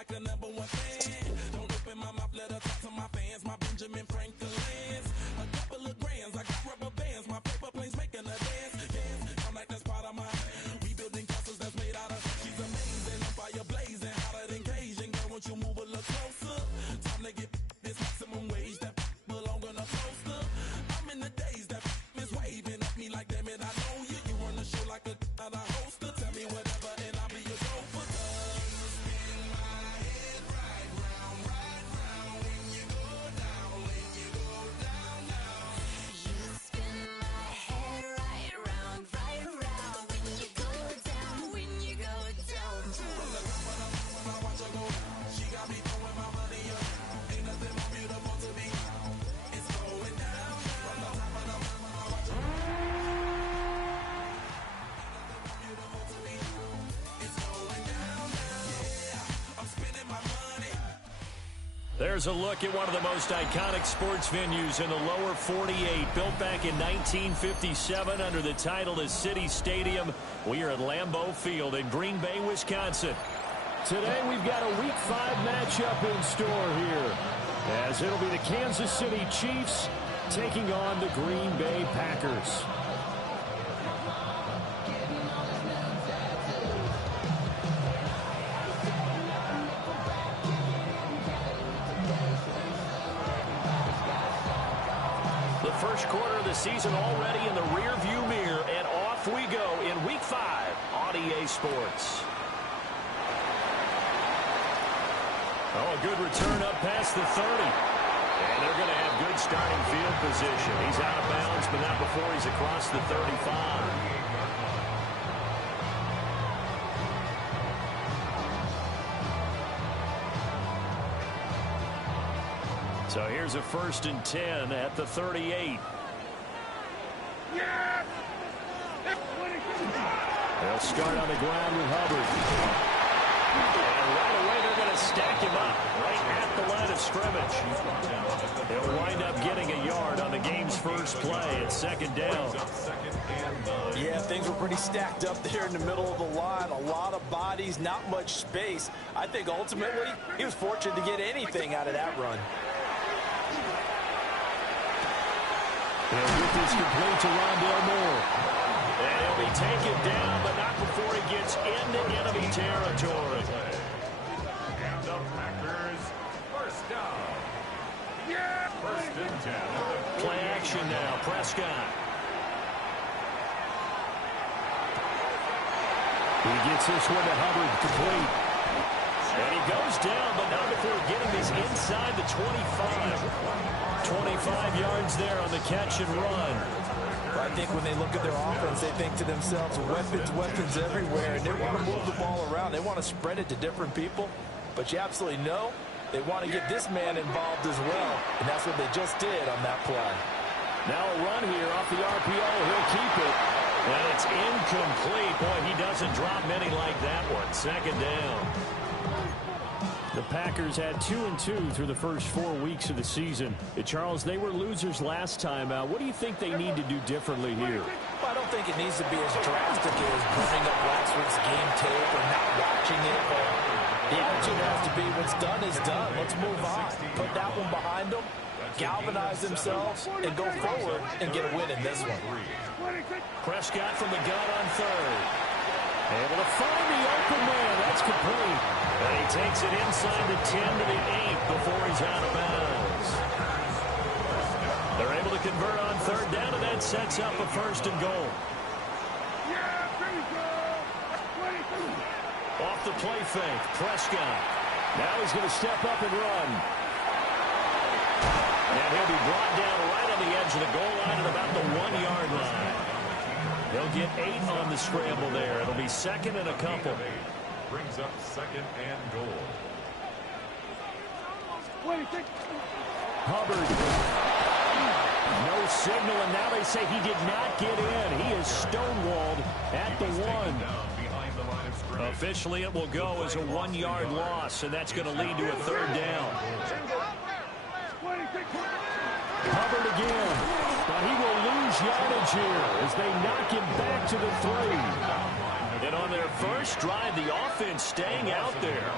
like a #1 fan. Don't open my mouth, let her talk to my fans. My Benjamin Franklin's. A couple of grands, I got rubber bands. My paper planes making a dance. Dance, I'm like that's part of my. We building castles that's made out of. She's amazing, I'm fire blazing, hotter than Cajun. Girl, won't you move a little closer? Time to get this maximum wage that belong on a poster. I'm in the days that is waving at me like, damn it, I know you. You run the show like a hoster. Tell me whatever and I'll be your gopher. Spin my head right round when you go down, when you go down, down. You spin my head right round when you go down, when you go down. From the top of the mountain, when I watch her go down, she got me throwing my money around. Ain't nothing more beautiful to be found. It's going down. From the top of the mountain, when I watch her go down. There's a look at one of the most iconic sports venues in the lower 48. Built back in 1957 under the title of City Stadium. We are at Lambeau Field in Green Bay, Wisconsin. Today we've got a Week 5 matchup in store here, as it'll be the Kansas City Chiefs taking on the Green Bay Packers. First quarter of the season already in the rear-view mirror, and off we go in Week 5 on EA Sports. Oh, a good return up past the 30. And they're going to have good starting field position. He's out of bounds, but not before he's across the 35. So here's a 1st and 10 at the 38. They'll start on the ground with Hubbard. And right away they're going to stack him up right at the line of scrimmage. They'll wind up getting a yard on the game's first play at 2nd down. Yeah, things were pretty stacked up there in the middle of the line. A lot of bodies, not much space. I think ultimately he was fortunate to get anything out of that run. They'll get this complete to Rondale Moore. And he'll be taken down, but not before he gets into enemy territory. And the Packers, first down. First and 10. Play action now, Prescott. He gets this one to Hubbard, complete. And he goes down, but not before getting this inside the 25. 25 yards there on the catch and run. I think when they look at their offense, they think to themselves, weapons everywhere, and they want to move the ball around. They want to spread it to different people, but you absolutely know they want to get this man involved as well, and that's what they just did on that play. Now a run here off the RPO. He'll keep it, and it's incomplete. Boy, he doesn't drop many like that one. 2nd down. The Packers had 2-2 through the first 4 weeks of the season. Charles, they were losers last time out. What do you think they need to do differently here? Well, I don't think it needs to be as drastic as burning up last week's game tape or not watching it. But the attitude has to be what's done is done. Let's move on. Put that one behind them, galvanize themselves, and go forward and get a win in this one. Prescott from the gun on 3rd. Able to find the open man. That's complete. And he takes it inside the 10 to the 8 before he's out of bounds. They're able to convert on 3rd down, and that sets up a 1st and goal. Off the play fake, Prescott. Now he's going to step up and run. And he'll be brought down right on the edge of the goal line at about the 1-yard line. They'll get 8 on the scramble there. It'll be 2nd and a couple. Brings up 2nd and goal. Hubbard. No signal, and now they say he did not get in. He is stonewalled at the 1. Officially, it will go as a 1-yard loss, and that's going to lead to a 3rd down. Hubbard again. But he will lose yardage here as they knock him back to the 3. And on their first drive, the offense staying out there.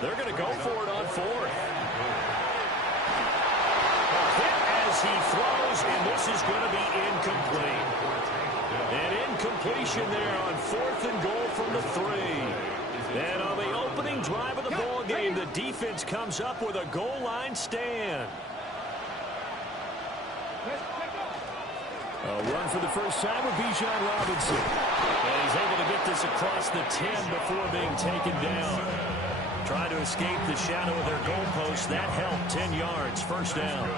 They're going to go for it on fourth. Hit as he throws, and this is going to be incomplete. An incompletion there on 4th and goal from the 3. And on the opening drive of the ball game, the defense comes up with a goal line stand. A run for the first time with Bijan Robinson. And he's able to get this across the 10 before being taken down. Trying to escape the shadow of their goalpost. That helped. 10 yards. First down.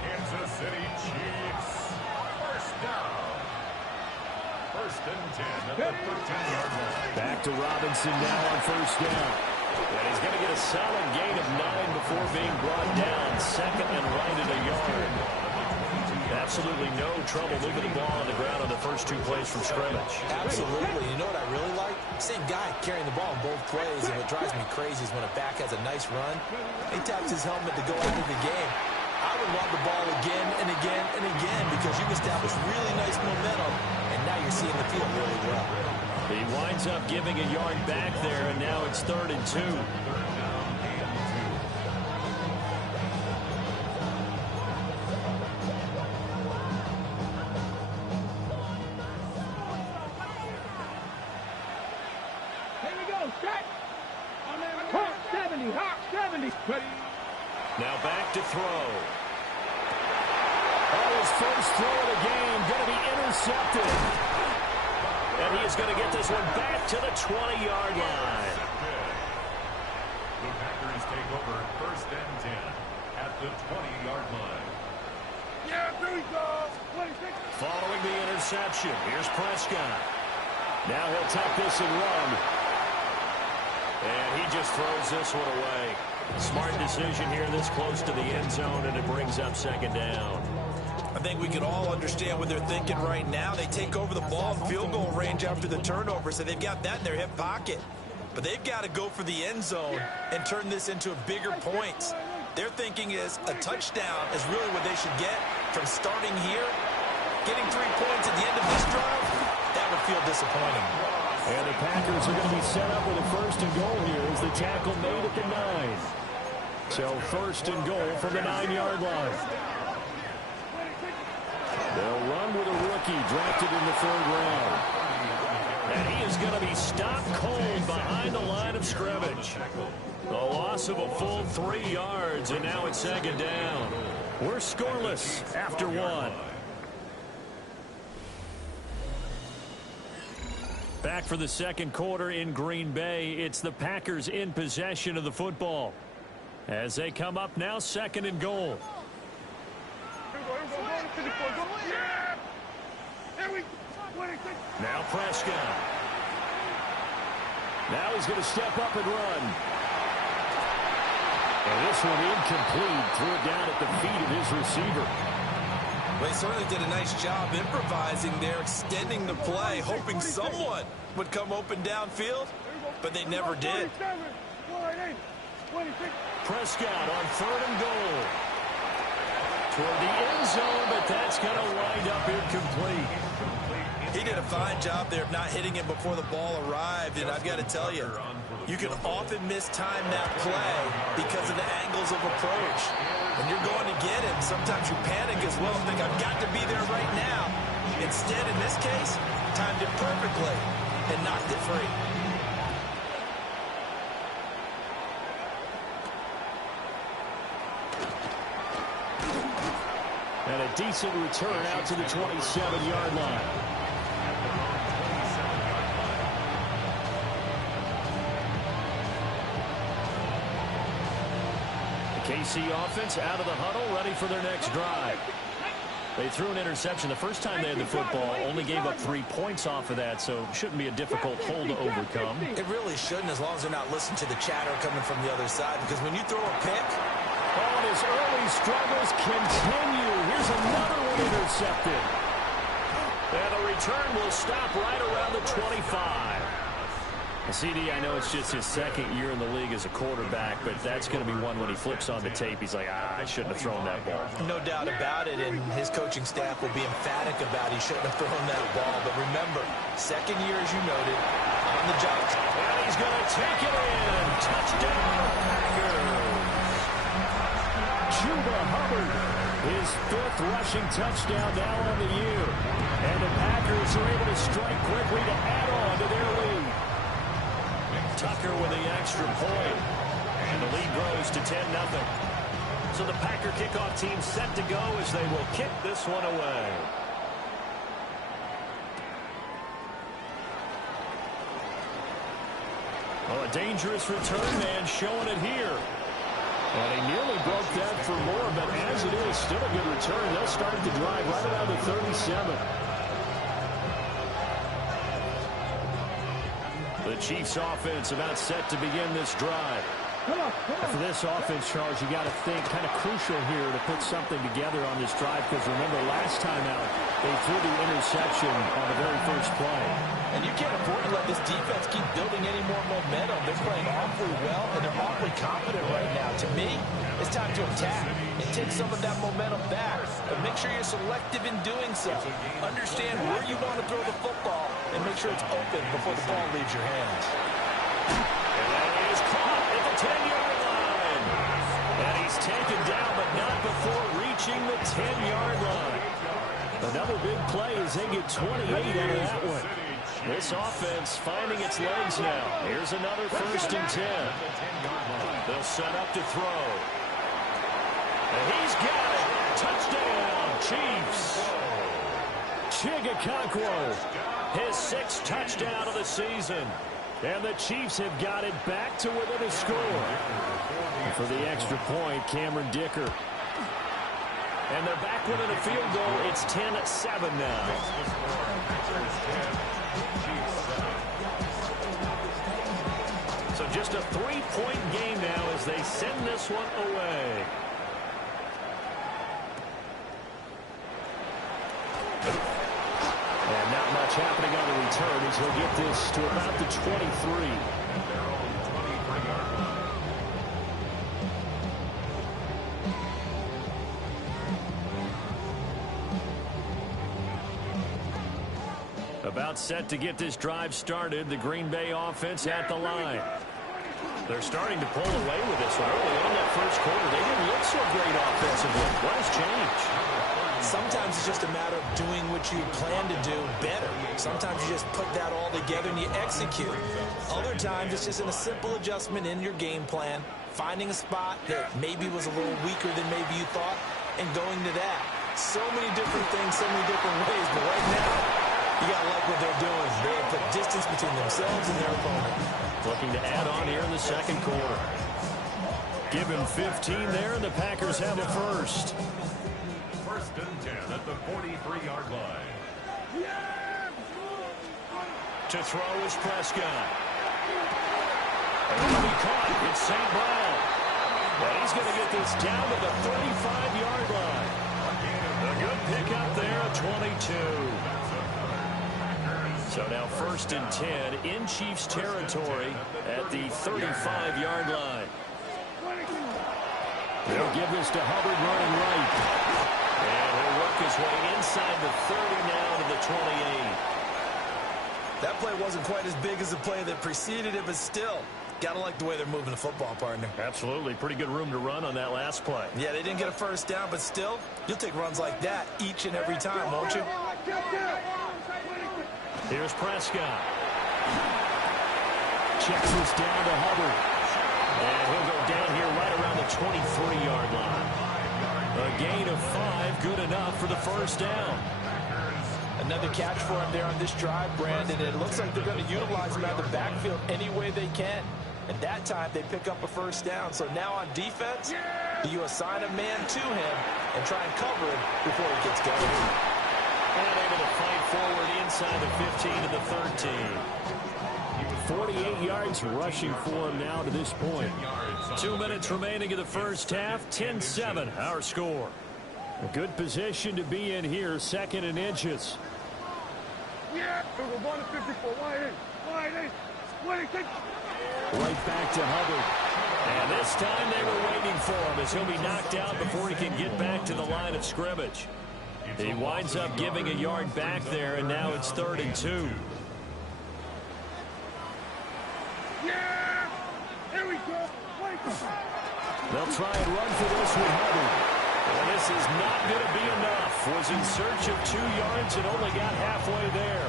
Kansas City Chiefs. First down. First and 10 at the 13-yard line. Back to Robinson now on first down. And he's going to get a solid gain of 9 before being brought down. Second and right at a yard. Absolutely no trouble moving the ball on the ground on the first 2 plays from scrimmage. Absolutely. You know what I really like? Same guy carrying the ball in both plays, and what drives me crazy is when a back has a nice run, he taps his helmet to go into the game. I would run the ball again and again and again because you've established really nice momentum, and now you're seeing the field really well. He winds up giving a yard back there, and now it's 3rd and 2. Now back to throw. Oh, his first throw of the game going to be intercepted. And he is going to get this one back to the 20-yard line. The Packers take over first and 10 at the 20-yard line. Yeah, there we go. 26. Following the interception, here's Prescott. Now he'll tuck this and run. And he just throws this one away. Smart decision here this close to the end zone, and it brings up second down. I think we can all understand what they're thinking right now. They take over the ball in field goal range after the turnover, so they've got that in their hip pocket. But they've got to go for the end zone and turn this into bigger points. Their thinking is a touchdown is really what they should get from starting here. Getting 3 points at the end of this drive, that would feel disappointing. And the Packers are going to be set up with a first and goal here as the tackle made at the 9. So first and goal from the 9-yard line. They'll run with a rookie drafted in the 3rd round. And he is going to be stopped cold behind the line of scrimmage. A loss of a full 3 yards, and now it's second down. We're scoreless after 1. Back for the second quarter in Green Bay. It's the Packers in possession of the football. As they come up now, second and goal. Now Prescott. Now he's going to step up and run. And this one incomplete. Threw it down at the feet of his receiver. They certainly did a nice job improvising there, extending the play, hoping someone would come open downfield, but they never did. Prescott on 3rd and goal. Toward the end zone, but that's going to wind up incomplete. He did a fine job there of not hitting it before the ball arrived, and I've got to tell you, you can often mistime that play because of the angles of approach. When you're going to get him, sometimes you panic as well, think I've got to be there right now. Instead, in this case, timed it perfectly and knocked it free. And a decent return out to the 27-yard line. The KC offense out of the huddle, ready for their next drive. They threw an interception the first time they had the football, only gave up 3 points off of that, so shouldn't be a difficult hole to overcome. It really shouldn't, as long as they're not listening to the chatter coming from the other side, because when you throw a pick, oh, his early struggles continue. Here's another one intercepted. And the return will stop right around the 25. CD, I know it's just his second year in the league as a quarterback, but that's going to be one when he flips on the tape. He's like, I shouldn't have thrown that ball. No doubt about it, and his coaching staff will be emphatic about he shouldn't have thrown that ball. But remember, second year, as you noted, on the job. And he's going to take it in. Touchdown, Chuba Hubbard, his 5th rushing touchdown now on the year. And the Packers are able to strike quickly to add on to their lead. Tucker with the extra point. And the lead grows to 10-0. So the Packer kickoff team set to go as they will kick this one away. Oh, a dangerous return man showing it here. And he nearly broke that for more, but as it is, still a good return. They'll start the drive right around the 37. The Chiefs offense about set to begin this drive. For this offense, Charles, you got to think kind of crucial here to put something together on this drive, because remember last time out they threw the interception on the very first play. And you can't afford to let this defense keep building any more momentum. They're playing awfully well, and they're awfully confident right now. To me, it's time to attack and take some of that momentum back. But make sure you're selective in doing so. Understand where you want to throw the football and make sure it's open before the ball leaves your hands. And that is caught at the 10-yard line. And he's taken down, but not before reaching the 10-yard line. Another big play as they get 28 out of that one. This offense finding its legs now. Here's another 1st and 10. They'll set up to throw. And he's got it. Touchdown, Chiefs. Chigakonkwo, His 6th touchdown of the season. and the Chiefs have got it back to within a score. And for the extra point, Cameron Dicker. And they're back within a field goal. It's 10-7 now. So just a 3-point game now as they send this one away. And not much happening on the return as he'll get this to about the 23. About set to get this drive started. The Green Bay offense at the line. They're starting to pull away with this one. Early on that first quarter, they didn't look so great offensively. What has changed? Sometimes it's just a matter of doing what you plan to do better. Sometimes you just put that all together and you execute. Other times it's just a simple adjustment in your game plan, finding a spot that maybe was a little weaker than maybe you thought, and going to that. So many different things, so many different ways, but right now, you got to like what they're doing. They have put distance between themselves and their opponent. Looking to add on here in the second quarter. Give him 15 there, and the Packers have a first. 1st and 10 at the 43-yard line. To throw is Prescott. And it'll be caught. It's St. Brown. And he's going to get this down to the 35-yard line. A good pickup there at 22. So now 1st and 10 in Chiefs territory at the 35-yard line. They'll give this to Hubbard running right. And he'll work his way inside the 30 now to the 28. That play wasn't quite as big as the play that preceded it, but still, got to like the way they're moving the football, partner. Absolutely. Pretty good room to run on that last play. Yeah, they didn't get a first down, but still, you'll take runs like that each and every time, won't you? Here's Prescott. Checks this down to Hubbard. And he'll go down here right around the 23-yard line. A gain of 5, good enough for the first down. Another catch for him there on this drive, Brandon. It looks like they're going to utilize him out of the backfield any way they can. And that time, they pick up a first down. So now on defense, you assign a man to him and try and cover him before he gets going. And able to fight forward inside the 15 to the 13. 48 yards rushing for him now to this point. 2 minutes remaining in the first half. 10-7, our score. A good position to be in here, 2nd and inches. Right back to Hubbard. And this time they were waiting for him as he'll be knocked out before he can get back to the line of scrimmage. He winds up giving a yard back there, and now it's 3rd and 2. They'll try and run for this with Hubbard. Well, this is not going to be enough. Was in search of 2 yards and only got halfway there.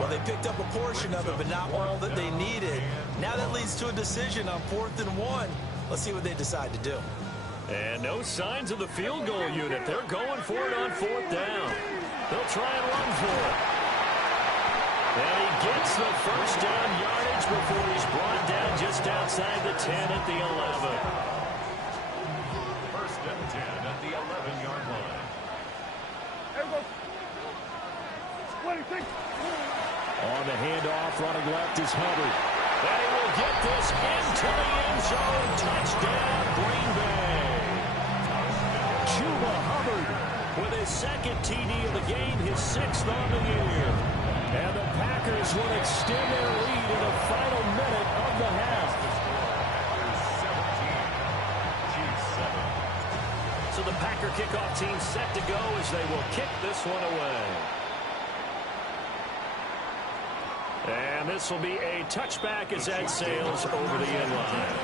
Well, they picked up a portion of it, but not all that they needed. Now that leads to a decision on 4th and 1. Let's see what they decide to do. And no signs of the field goal unit. They're going for it on 4th down. They'll try and run for it. And he gets the first down yardage before he's brought down just outside the 10 at the 11. First and 10 at the 11-yard line. There we go. 26. On the handoff, running left is Hubbard. And he will get this into the end zone. Touchdown, Green Bay. Chuba Hubbard with his second TD of the game, his 6th on the year. And the Packers will extend their lead in the final minute of the half. So the Packer kickoff team set to go as they will kick this one away. And this will be a touchback as that sails over the end line.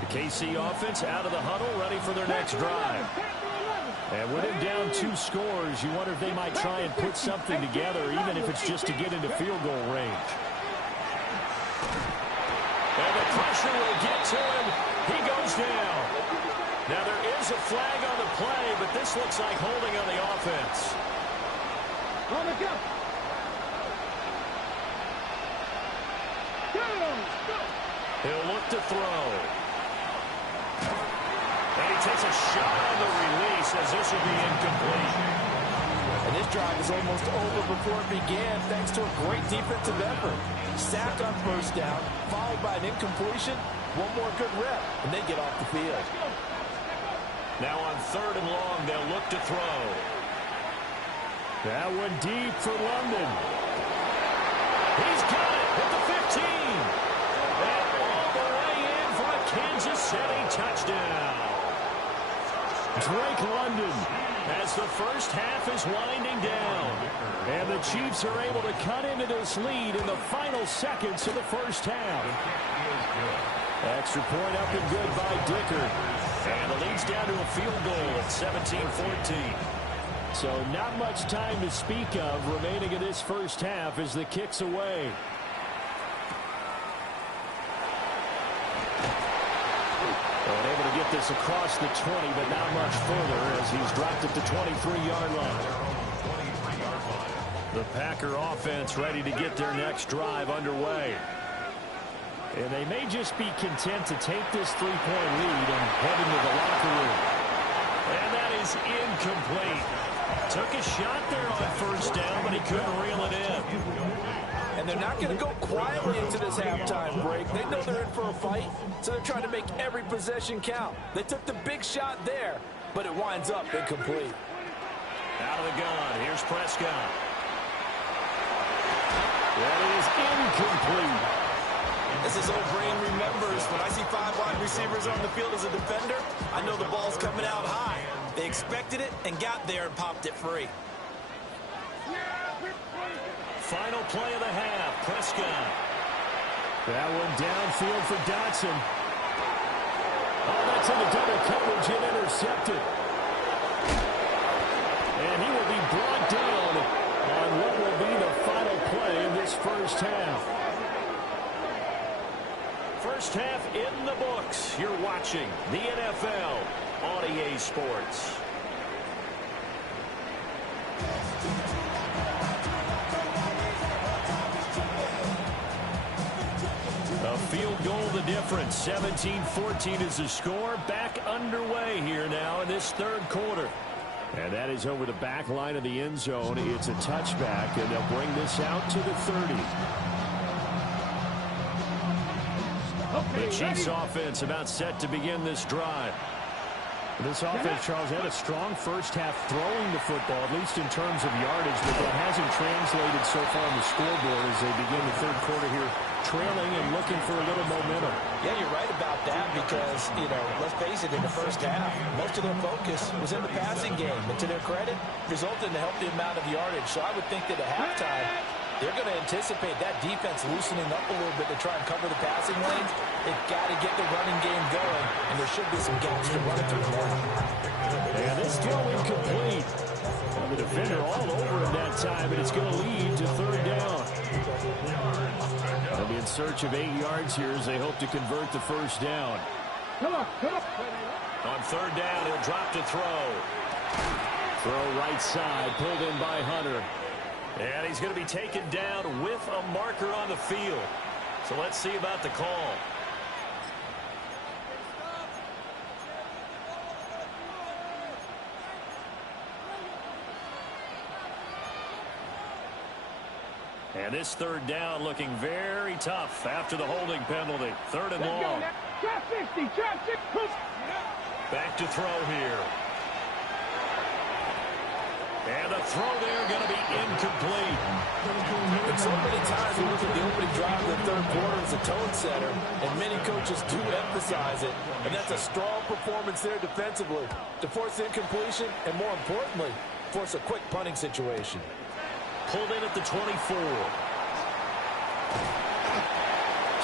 The KC offense out of the huddle, ready for their next drive. And with him down 2 scores, you wonder if they might try and put something together, even if it's just to get into field goal range. And the pressure will get to him. He goes down. Now there is a flag on the play, but this looks like holding on the offense. On the go. He'll look to throw. And he takes a shot on the release as this will be incomplete. And this drive is almost over before it began thanks to a great defensive effort. Sack on 1st down, followed by an incompletion. One more good rep, and they get off the field. Now on 3rd and long, they'll look to throw. That one deep for London. He's got it at the 15. And all the way in for a Kansas City touchdown. Drake London as the first half is winding down. And the Chiefs are able to cut into this lead in the final seconds of the first half. Extra point up and good by Dicker. And the lead's down to a field goal at 17-14. So not much time to speak of remaining in this first half as the kick's away. And able to get this across the 20, but not much further as he's dropped at the 23-yard line. The Packer offense ready to get their next drive underway. And they may just be content to take this 3-point lead and head into the locker room. And that is incomplete. Took a shot there on 1st down, but he couldn't reel it in. And they're not going to go quietly into this halftime break. They know they're in for a fight, so they're trying to make every possession count. They took the big shot there, but it winds up incomplete. Out of the gun, here's Prescott. That is incomplete. As his old brain remembers, when I see 5 wide receivers on the field as a defender, I know the ball's coming out high. They expected it and got there and popped it free. Final play of the half, Prescott. That one downfield for Dotson. Oh, that's into double coverage and intercepted. And he will be brought down on what will be the final play in this first half. First half in the books. You're watching the NFL on EA Sports. A field goal the difference. 17-14 is the score. Back underway here now in this 3rd quarter. And that is over the back line of the end zone. It's a touchback, and they'll bring this out to the 30. The Chiefs offense about set to begin this drive. This offense, Charles, had a strong first half throwing the football, at least in terms of yardage, but that hasn't translated so far on the scoreboard as they begin the third quarter here, trailing and looking for a little momentum. Yeah, you're right about that because, let's face it, in the first half, most of their focus was in the passing game. And to their credit, resulted in a healthy amount of yardage. So I would think that at halftime, they're going to anticipate that defense loosening up a little bit to try and cover the passing lanes. They've got to get the running game going, and there should be some gaps to run through now. And this throw incomplete. Well, the defender all over him that time, and it's going to lead to third down. They'll be in search of 8 yards here as they hope to convert the first down. Come on. On third down, he'll drop to throw. Throw right side, pulled in by Hunter. And he's going to be taken down with a marker on the field. So let's see about the call. And this third down looking very tough after the holding penalty. Third and long. Trap 60. Back to throw here. And the throw there going to be incomplete. And so many times we look at the opening drive of the third quarter as a tone setter, and many coaches do emphasize it. And that's a strong performance there defensively to force incompletion and, more importantly, force a quick punting situation. Pulled in at the 24.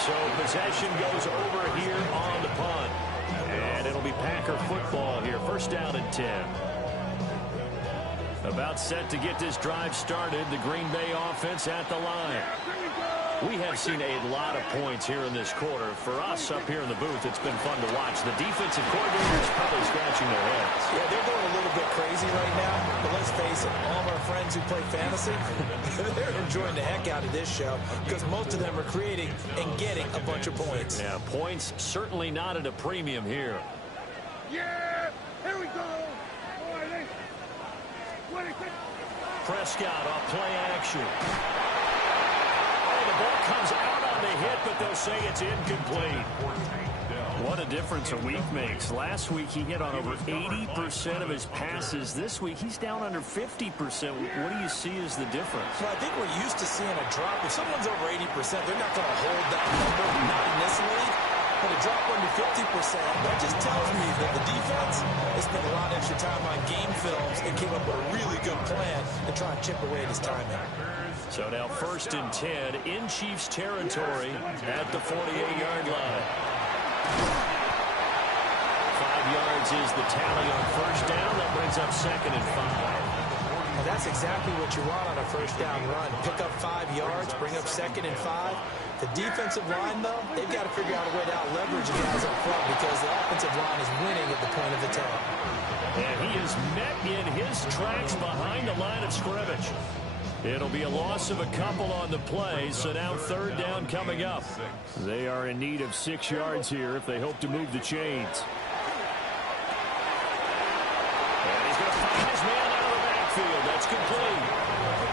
So possession goes over here on the punt. And it'll be Packer football here. First down and 10. About set to get this drive started. The Green Bay offense at the line. We have seen a lot of points here in this quarter. For us up here in the booth, it's been fun to watch. The defensive coordinators probably scratching their heads. Yeah, they're going a little bit crazy right now. But let's face it, all of our friends who play fantasy, they're enjoying the heck out of this show because most of them are creating and getting a bunch of points. Yeah, points certainly not at a premium here. Yeah, here we go. Prescott off play action. Oh, the ball comes out on the hit, but they'll say it's incomplete. What a difference a week makes. Last week he hit on over 80% of his passes. This week he's down under 50%. What do you see as the difference? Well, I think we're used to seeing a drop. If someone's over 80%, they're not going to hold that number, not in this league. But a drop under 50%, that just tells me that the defense has spent a lot of extra time on game films and came up with a really good plan to try and chip away at his timing. So now first and 10 in Chiefs territory at the 48-yard line. 5 yards is the tally on first down. That brings up second and 5. And that's exactly what you want on a first down run. Pick up 5 yards, bring up second and 5. The defensive line, though, they've got to figure out a way to out-leverage the guys up front because the offensive line is winning at the point of attack. And he is met in his tracks behind the line of scrimmage. It'll be a loss of a couple on the play, so now third down coming up. They are in need of 6 yards here if they hope to move the chains. And he's going to find his man out of the backfield. That's complete.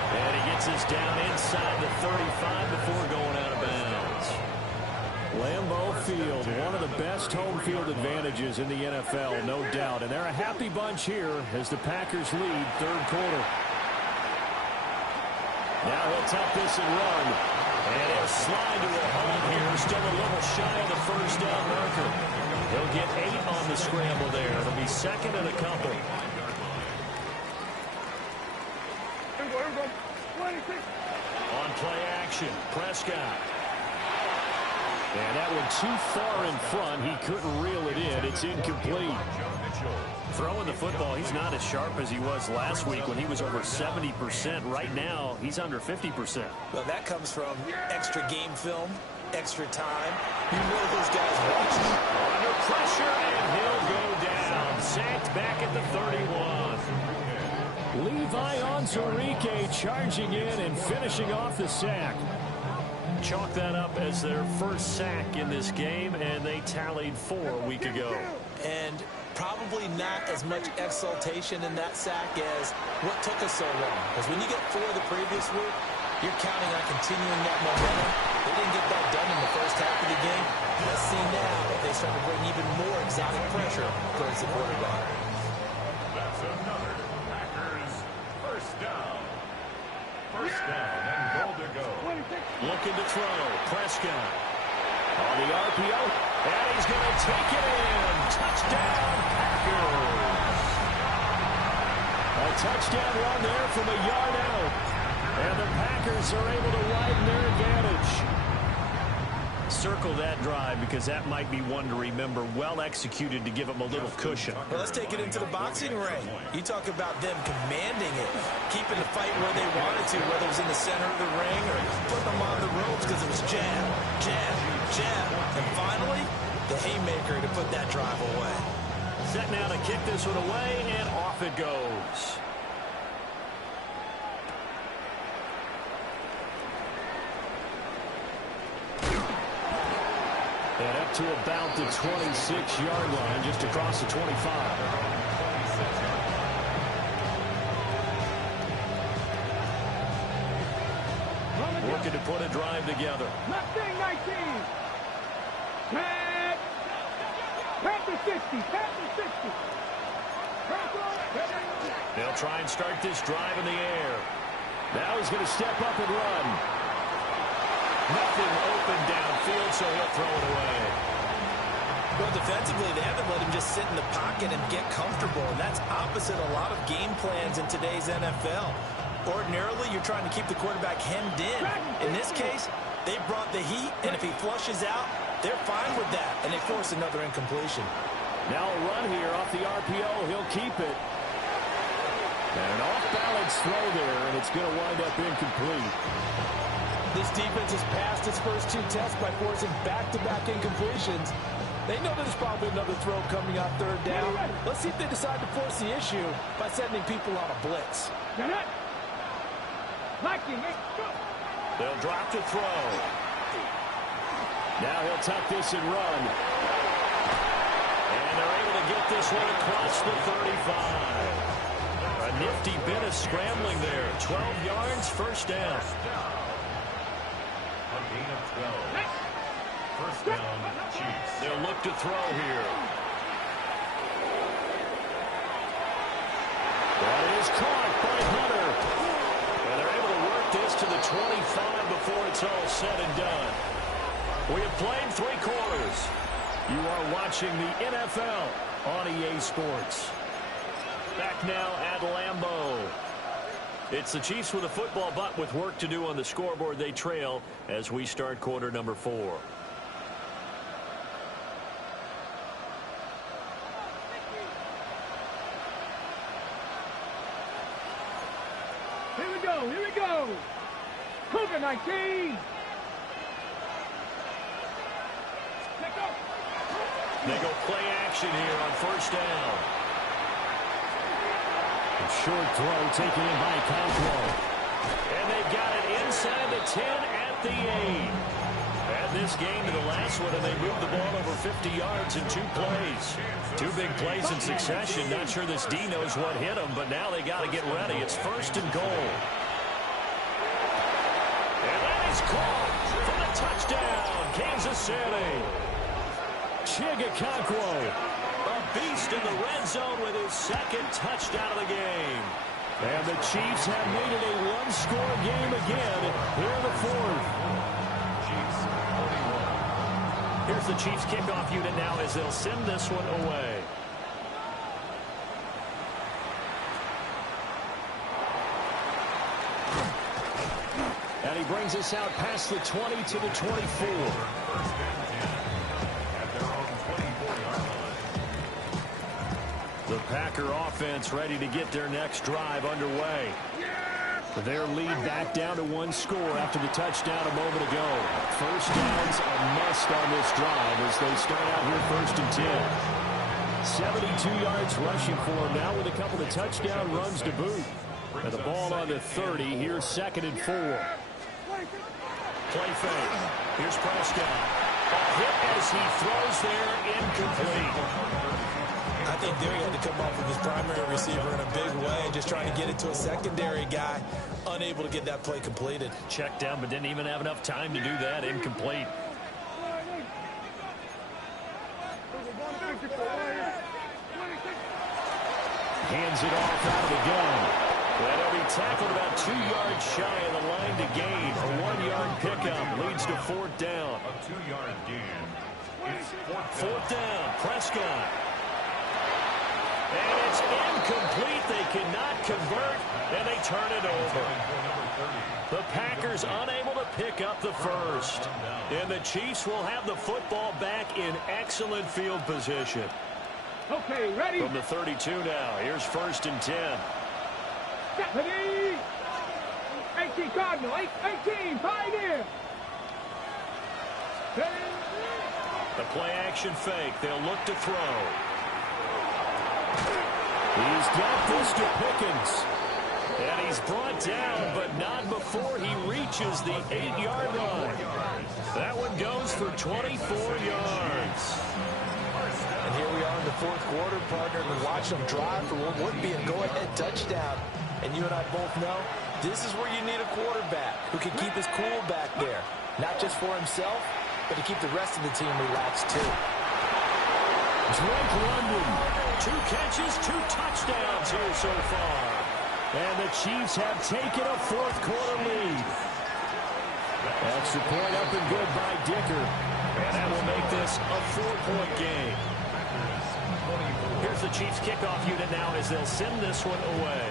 And he gets us down inside the 35 before going out of bounds. Lambeau Field, one of the best home field advantages in the NFL, no doubt. And they're a happy bunch here as the Packers lead third quarter. Now he'll tuck this and run. And he'll slide to a halt here. Still a little shy of the first down marker. He'll get 8 on the scramble there. It'll be second and a couple. On play action, Prescott. And that one too far in front. He couldn't reel it in. It's incomplete. Throwing the football, he's not as sharp as he was last week when he was over 70%. Right now, he's under 50%. Well, that comes from extra game film, extra time. You know those guys watching. Under pressure, and he'll go down. Sacked back at the 31. Levi Onwuzurike charging in and finishing off the sack. Chalk that up as their first sack in this game, and they tallied 4 a week ago. And probably not as much exultation in that sack as what took us so long. Because when you get 4 the previous week, you're counting on continuing that momentum. They didn't get that done in the first half of the game. Let's see now if they start to bring even more exotic pressure towards the quarterback. That's another Packers first down. First down and goal to go. Looking to throw. Prescott on the RPO, and he's going to take it in. Touchdown, Packers. A touchdown run there from a yard out. And the Packers are able to widen their advantage. Circle that drive because that might be one to remember. Well executed to give them a little cushion. Well, let's take it into the boxing ring. You talk about them commanding it, keeping the fight where they wanted to, whether it was in the center of the ring or putting them on the ropes because it was jab, jab, jab. And finally, the haymaker to put that drive away. Set now to kick this one away, and off it goes. And up to about the 26-yard line, just across the 25. Looking to put a drive together. Left wing 19. Panther 60. Panther 60. They'll try and start this drive in the air. Now he's going to step up and run. Nothing open downfield, so he'll throw it away. Well, defensively, they haven't let him just sit in the pocket and get comfortable, and that's opposite a lot of game plans in today's NFL. Ordinarily, you're trying to keep the quarterback hemmed in. In this case, they brought the heat, and if he flushes out, they're fine with that, and they force another incompletion. Now a run here off the RPO. He'll keep it. And an off-balance throw there, and it's going to wind up incomplete. This defense has passed its first two tests by forcing back-to-back incompletions. They know there's probably another throw coming on third down. Let's see if they decide to force the issue by sending people on a blitz. They'll drop to throw. Now he'll tuck this and run. And they're able to get this one across the 35. A nifty bit of scrambling there. 12 yards, first down. A gain of 12. First down, Chiefs. They'll look to throw here. That is caught by Hunter. And they're able to work this to the 25 before it's all said and done. We have played 3 quarters. You are watching the NFL on EA Sports. Back now at Lambeau. It's the Chiefs with a football, but with work to do on the scoreboard. They trail as we start quarter number 4. Here we go. Here we go. Cougar 19. They go play action here on first down. A short throw taken in by Conquo. And they got it inside the 10 at the 8. Add this game to the last one, and they moved the ball over 50 yards in 2 plays. 2 big plays in succession. Not sure this D knows what hit them, but now they got to get ready. It's first and goal. And that is caught for the touchdown, Kansas City. Chigakonkwo, a beast in the red zone with his 2nd touchdown of the game. And the Chiefs have made it a 1-score game again here in the 4th. Chiefs 41. Here's the Chiefs kickoff unit now as they'll send this one away. And he brings us out past the 20 to the 24. The Packer offense ready to get their next drive underway. Their lead back down to 1 score after the touchdown a moment ago. First down's a must on this drive as they start out here first and 10. 72 yards rushing for him now with a couple of touchdown runs to boot. And the ball on the 30. Here's 2nd and 4. Play fake. Here's Prescott. A hit as he throws there, incomplete. I think there he had to come off of his primary receiver in a big way, just trying to get it to a secondary guy, unable to get that play completed. Checked down, but didn't even have enough time to do that. Incomplete. Hands it off out of the gun. And he'll be tackled about 2 yards shy of the line to gain. A 1-yard pickup leads to 4th down. A 2-yard gain. It's 4th down. Prescott. And it's incomplete. They cannot convert, and they turn it over. The Packers unable to pick up the first. And the Chiefs will have the football back in excellent field position. Okay, ready? From the 32 now. Here's 1st and 10. Stephanie! 18 Cardinal, 18, Pioneer! The play action fake. They'll look to throw. He's got this to Pickens. And he's brought down, but not before he reaches the 8-yard line. That one goes for 24 yards. And here we are in the 4th quarter, partner, and watch them drive for what would be a go-ahead touchdown. And you and I both know this is where you need a quarterback who can keep his cool back there. Not just for himself, but to keep the rest of the team relaxed, too. Drake London, 2 catches, 2 touchdowns here so far. And the Chiefs have taken a 4th quarter lead. Extra point up and good by Dicker. And that will make this a 4-point game. Here's the Chiefs kickoff unit now as they'll send this one away.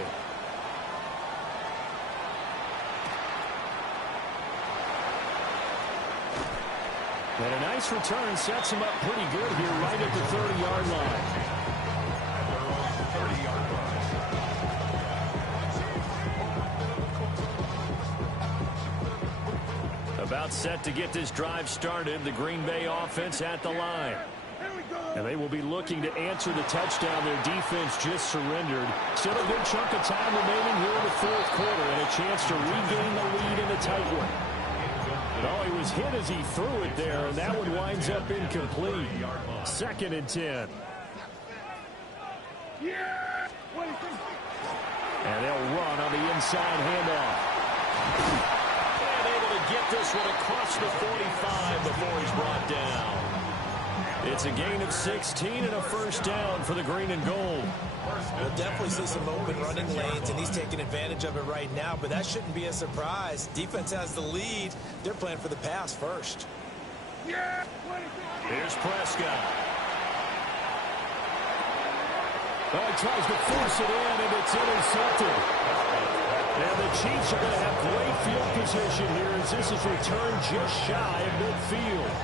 And a nice return sets him up pretty good here right at the 30-yard line. About set to get this drive started, the Green Bay offense at the line. And they will be looking to answer the touchdown their defense just surrendered. Still a good chunk of time remaining here in the 4th quarter and a chance to regain the lead in a tight one. Oh, he was hit as he threw it there, and that one winds up incomplete. 2nd and 10. And they'll run on the inside handoff. And able to get this one across the 45 before he's brought down. It's a gain of 16 and a 1st down for the green and gold. We'll definitely see some open running lanes, and he's taking advantage of it right now, but that shouldn't be a surprise. Defense has the lead. They're playing for the pass first. Here's Prescott. Oh, he tries to force it in, and it's intercepted. And the Chiefs are going to have great field position here as this is returned just shy of midfield.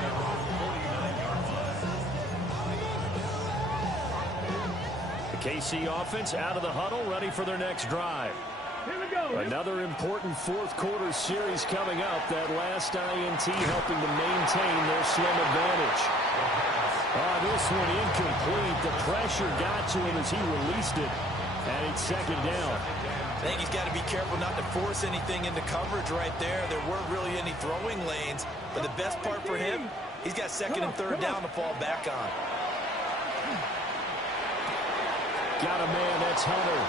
KC offense out of the huddle, ready for their next drive. Here we go. Another important 4th quarter series coming up. That last INT helping to maintain their slim advantage. This one incomplete. The pressure got to him as he released it. And it's 2nd down. I think he's got to be careful not to force anything into coverage right there. There weren't really any throwing lanes. But the best part for him, he's got 2nd and 3rd down to fall back on. Got a man, that's Hunter.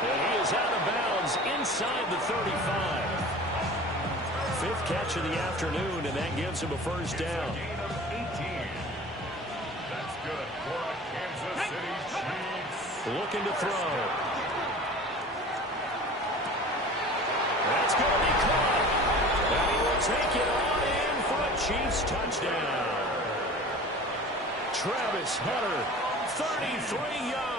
And he is out of bounds inside the 35. 5th catch of the afternoon, and that gives him a 1st down. That's good for a Kansas City Chiefs. Looking to throw. That's going to be caught. And he will take it on in for a Chiefs touchdown. Travis Hunter, 33 yards.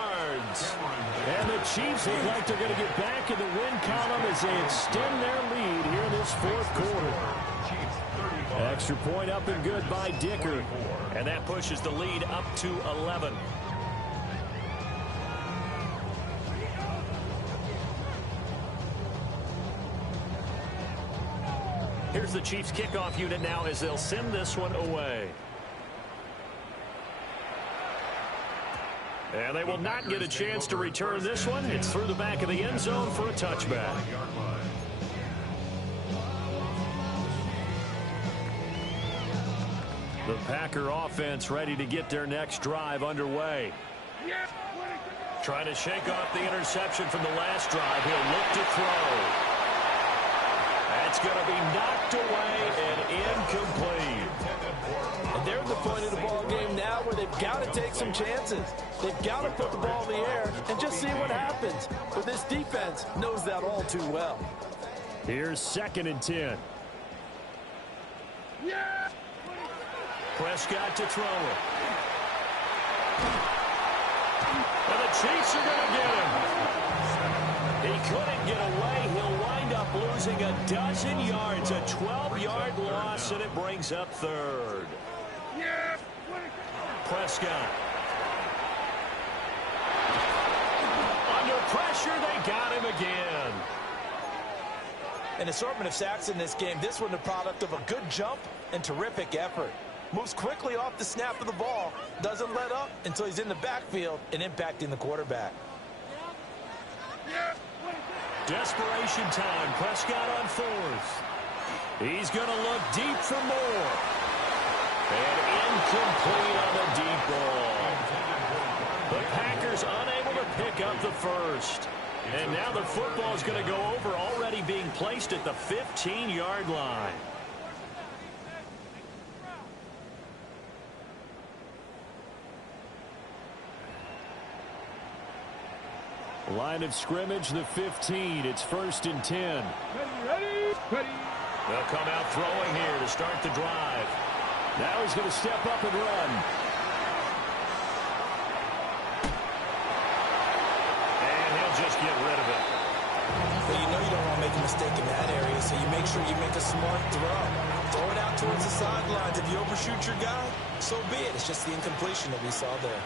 And the Chiefs look like they're going to get back in the win column as they extend their lead here in this 4th quarter. Extra point up and good by Dicker. And that pushes the lead up to 11. Here's the Chiefs kickoff unit now as they'll send this one away. And they will not get a chance to return this one. It's through the back of the end zone for a touchback. The Packer offense ready to get their next drive underway. Trying to shake off the interception from the last drive. He'll look to throw. That's going to be knocked away and incomplete. And they're at the point of the ball game now where they've got to take some chances. They've got to put the ball in the air and just see what happens. But this defense knows that all too well. Here's 2nd and 10. Prescott to throw it. And the Chiefs are going to get him. He couldn't get away. He'll wind up losing a dozen yards, a 12-yard loss, and it brings up 3rd. Prescott. Under pressure, they got him again. An assortment of sacks in this game. This one the product of a good jump and terrific effort. Moves quickly off the snap of the ball. Doesn't let up until he's in the backfield and impacting the quarterback. Desperation time. Prescott on 4th. He's going to look deep for more. And incomplete on the deep ball. The Packers unable to pick up the first. And now the football is going to go over, already being placed at the 15-yard line. Line of scrimmage, the 15. It's 1st and 10. Ready. They'll come out throwing here to start the drive. Now he's going to step up and run. And he'll just get rid of it. Well, you know you don't want to make a mistake in that area, so you make sure you make a smart throw. Throw it out towards the sidelines. If you overshoot your guy, so be it. It's just the incompletion that we saw there.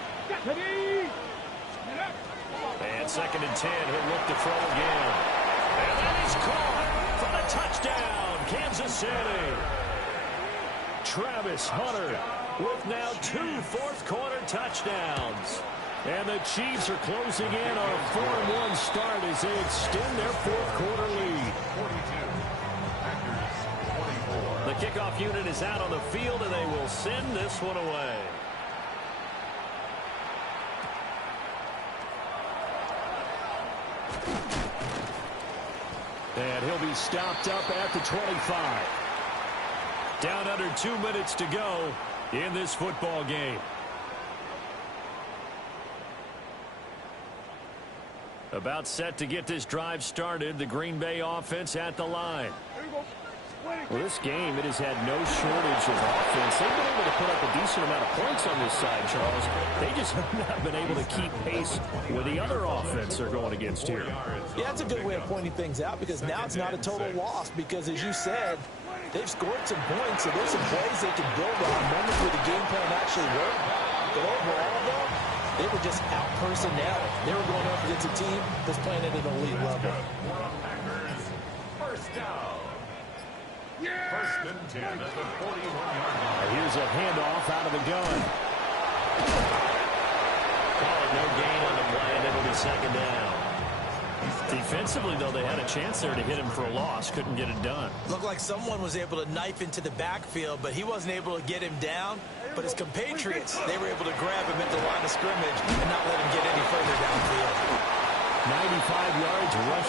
And 2nd and 10. He'll look to throw again. And then he's caught for the touchdown, Kansas City. Travis Hunter with now 2 fourth-quarter touchdowns. And the Chiefs are closing in on a 4-1 start as they extend their fourth-quarter lead. The kickoff unit is out on the field, and they will send this one away. And he'll be stopped up at the 25. Down under 2 minutes to go in this football game. About set to get this drive started. The Green Bay offense at the line. Well, this game, it has had no shortage of offense. They've been able to put up a decent amount of points on this side, Charles. They just have not been able to keep pace with the other offense they're going against here. Yeah, that's a good way of pointing things out because now it's not a total loss because, as you said, they've scored some points, so there's some plays they can build on, moments where the game plan actually worked. But overall, though, they were just out-personnel. They were going up against a team that's playing at an elite level. First down. 1st and 10 at the 41-yard line. Here's a handoff out of the gun. Call it no gain on the play, and it'll be 2nd down. Defensively, though, they had a chance there to hit him for a loss. Couldn't get it done. Looked like someone was able to knife into the backfield, but he wasn't able to get him down. But his compatriots, they were able to grab him at the line of scrimmage and not let him get any further downfield. 95 yards rushing.